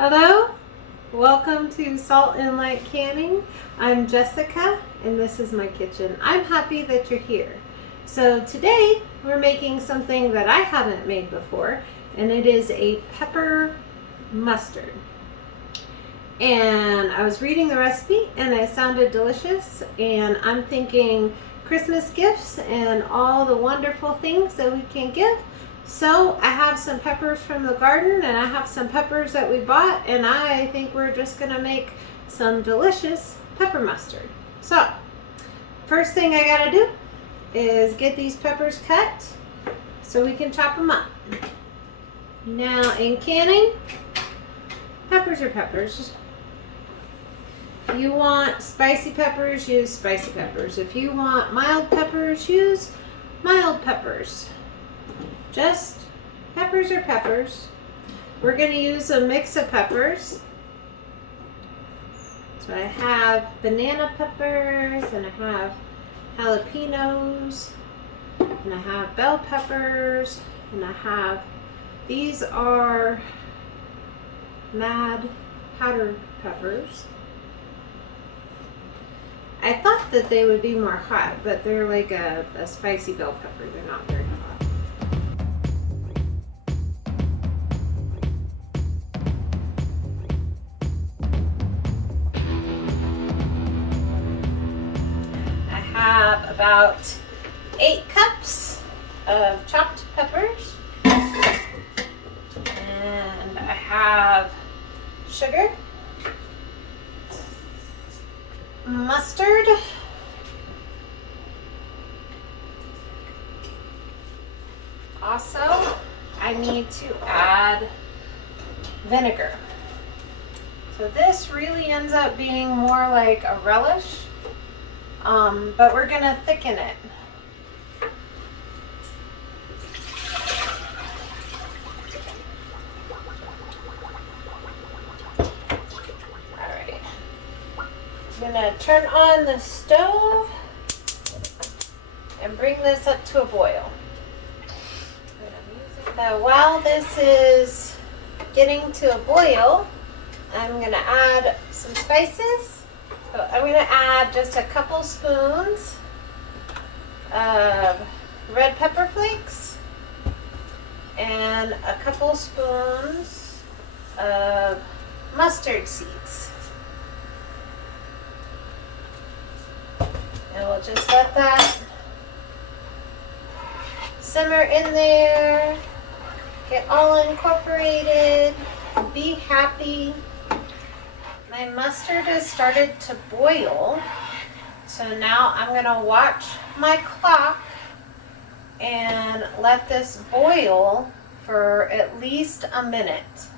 Hello, welcome to Salt and Light Canning. I'm Jessica and this is my kitchen. I'm happy that you're here. So today we're making something that I haven't made before, and it is a pepper mustard. And I was reading the recipe and it sounded delicious, and I'm thinking Christmas gifts and all the wonderful things that we can give. So I have some peppers from the garden and I have some peppers that we bought, and I think we're just gonna make some delicious pepper mustard. So first thing I gotta do is get these peppers cut so we can chop them up. Now in canning, peppers are peppers. If you want spicy peppers, use spicy peppers. If you want mild peppers, use mild peppers. Just peppers are peppers. We're going to use a mix of peppers. So I have banana peppers, and I have jalapenos, and I have bell peppers, and I have, these are mad powder peppers. I thought that they would be more hot, but they're like a spicy bell pepper. They're not very hot. Have about 8 cups of chopped peppers, and I have sugar, mustard, also I need to add vinegar. So this really ends up being more like a relish. But we're going to thicken it. Alright. I'm going to turn on the stove and bring this up to a boil. So while this is getting to a boil, I'm going to add some spices. So I'm going to add just a couple spoons of red pepper flakes and a couple spoons of mustard seeds. And we'll just let that simmer in there, get all incorporated, be happy. My mustard has started to boil, so now I'm going to watch my clock and let this boil for at least a minute.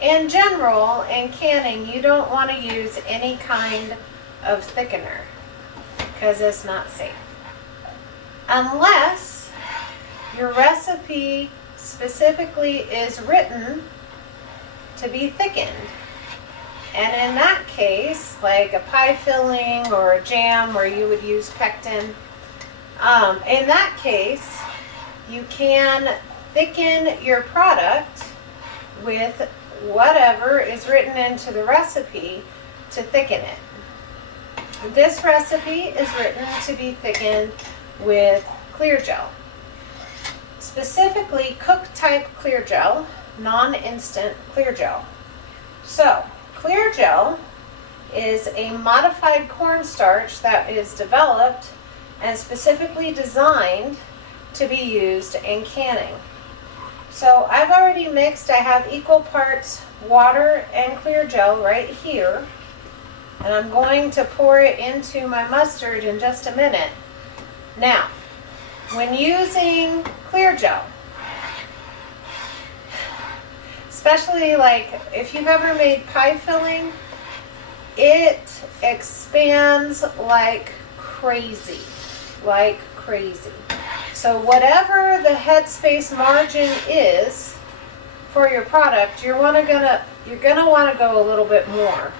In general, in canning, you don't want to use any kind of thickener because it's not safe. Unless your recipe specifically is written to be thickened. And in that case, like a pie filling or a jam where you would use pectin, in that case, you can thicken your product with whatever is written into the recipe to thicken it. This recipe is written to be thickened with clear gel, specifically cook type clear gel, non-instant clear gel. So clear gel is a modified cornstarch that is developed and specifically designed to be used in canning. So I've already mixed, I have equal parts water and clear gel right here, and I'm going to pour it into my mustard in just a minute. Now, when using clear gel, especially like if you've ever made pie filling, it expands like crazy, So whatever the headspace margin is for your product, you're gonna want to go a little bit more,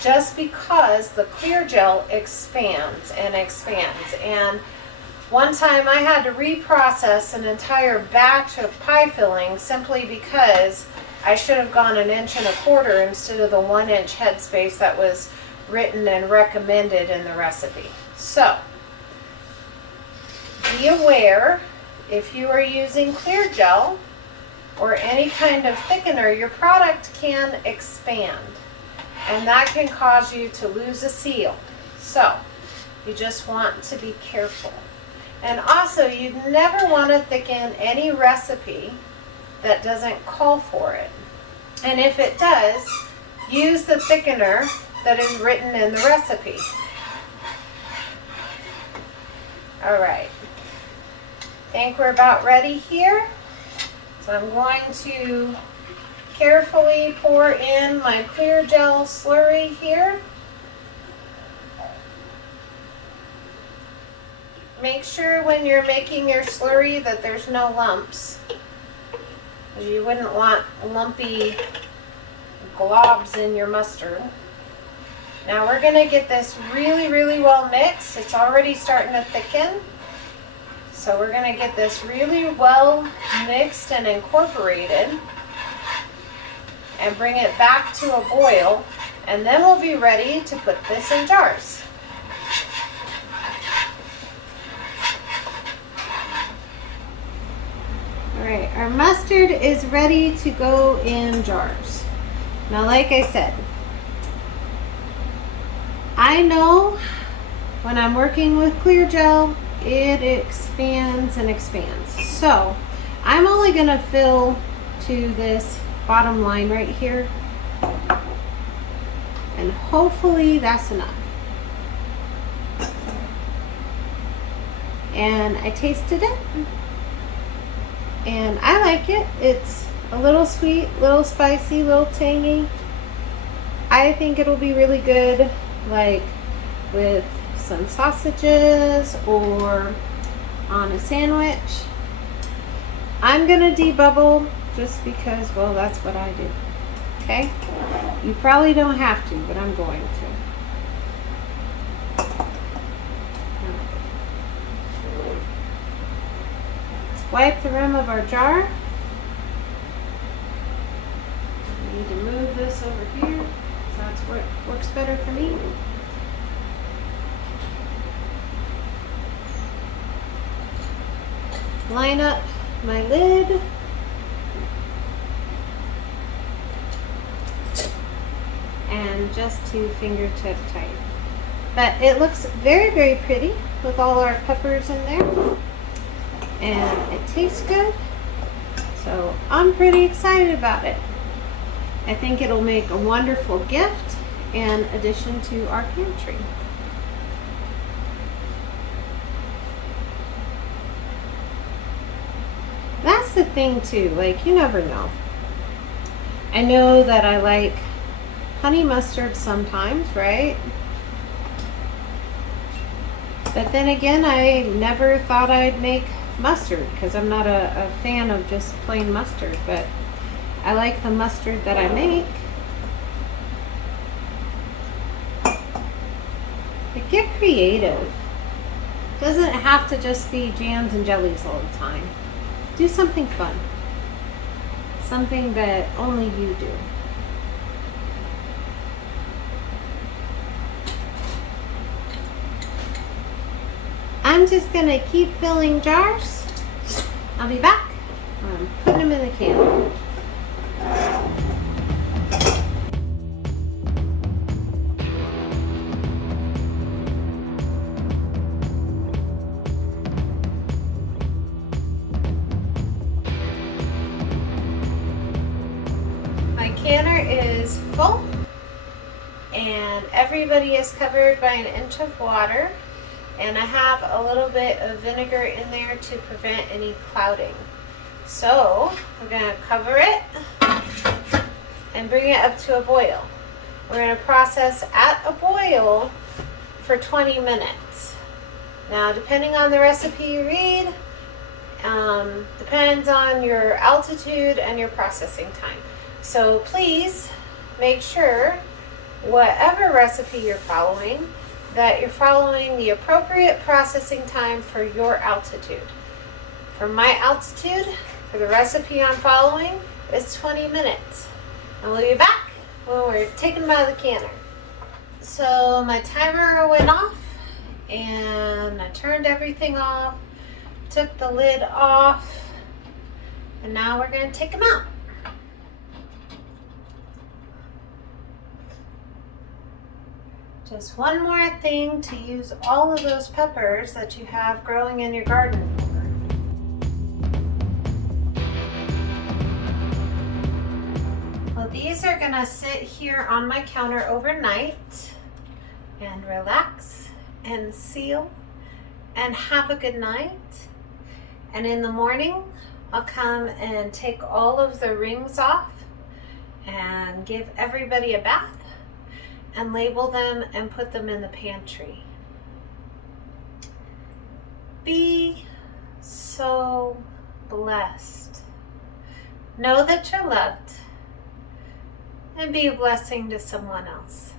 just because the clear gel expands and expands. And One time I had to reprocess an entire batch of pie filling simply because I should have gone 1.25 inches instead of the 1-inch headspace that was written and recommended in the recipe. So, be aware if you are using clear gel or any kind of thickener, your product can expand and that can cause you to lose a seal. So, you just want to be careful. And also, you'd never want to thicken any recipe that doesn't call for it. And if it does, use the thickener that is written in the recipe. All right. I think we're about ready here. So I'm going to carefully pour in my clear gel slurry here. Make sure when you're making your slurry that there's no lumps, because you wouldn't want lumpy globs in your mustard. Now we're going to get this really, really well mixed. It's already starting to thicken. So we're going to get this really well mixed and incorporated and bring it back to a boil, and then we'll be ready to put this in jars. Alright, our mustard is ready to go in jars. Now, like I said, I know when I'm working with clear gel, it expands and expands. So, I'm only going to fill to this bottom line right here. And hopefully that's enough. And I tasted it. And I like it. It's a little sweet, little spicy, little tangy. I think it'll be really good, like with some sausages or on a sandwich. I'm gonna debubble just because, well, that's what I do. Okay? You probably don't have to, but I'm going to. Wipe the rim of our jar. We need to move this over here, so that's what works better for me. Line up my lid. And just to fingertip tight. But it looks very, very pretty with all our peppers in there. And it tastes good, so I'm pretty excited about it. I think it'll make a wonderful gift and addition to our pantry. That's the thing too, like, you never know. I know that I like honey mustard sometimes, right? But then again, I never thought I'd make mustard because I'm not a fan of just plain mustard, but I like the mustard that I make. But get creative. Doesn't have to just be jams and jellies all the time. Do something fun. Something that only you do. I'm just going to keep filling jars. I'll be back. I'm putting them in the can. My canner is full and everybody is covered by 1 inch of water. And I have a little bit of vinegar in there to prevent any clouding. So we're going to cover it and bring it up to a boil. We're going to process at a boil for 20 minutes. Now, depending on the recipe you read, depends on your altitude and your processing time. So please make sure, whatever recipe you're following, that you're following the appropriate processing time for your altitude. For my altitude, for the recipe I'm following, is 20 minutes. And we'll be back when we're taking them out of the canner. So my timer went off and I turned everything off, took the lid off, and now we're going to take them out. Just one more thing to use all of those peppers that you have growing in your garden. Well, these are gonna sit here on my counter overnight and relax and seal and have a good night. And in the morning, I'll come and take all of the rings off and give everybody a bath and label them and put them in the pantry. Be so blessed. Know that you're loved and be a blessing to someone else.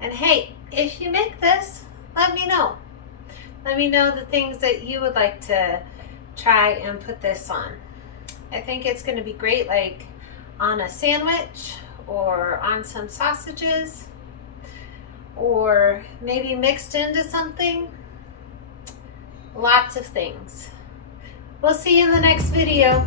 And hey, if you make this, let me know. Let me know the things that you would like to try and put this on. I think it's going to be great, like on a sandwich or on some sausages, or maybe mixed into something. Lots of things. We'll see you in the next video.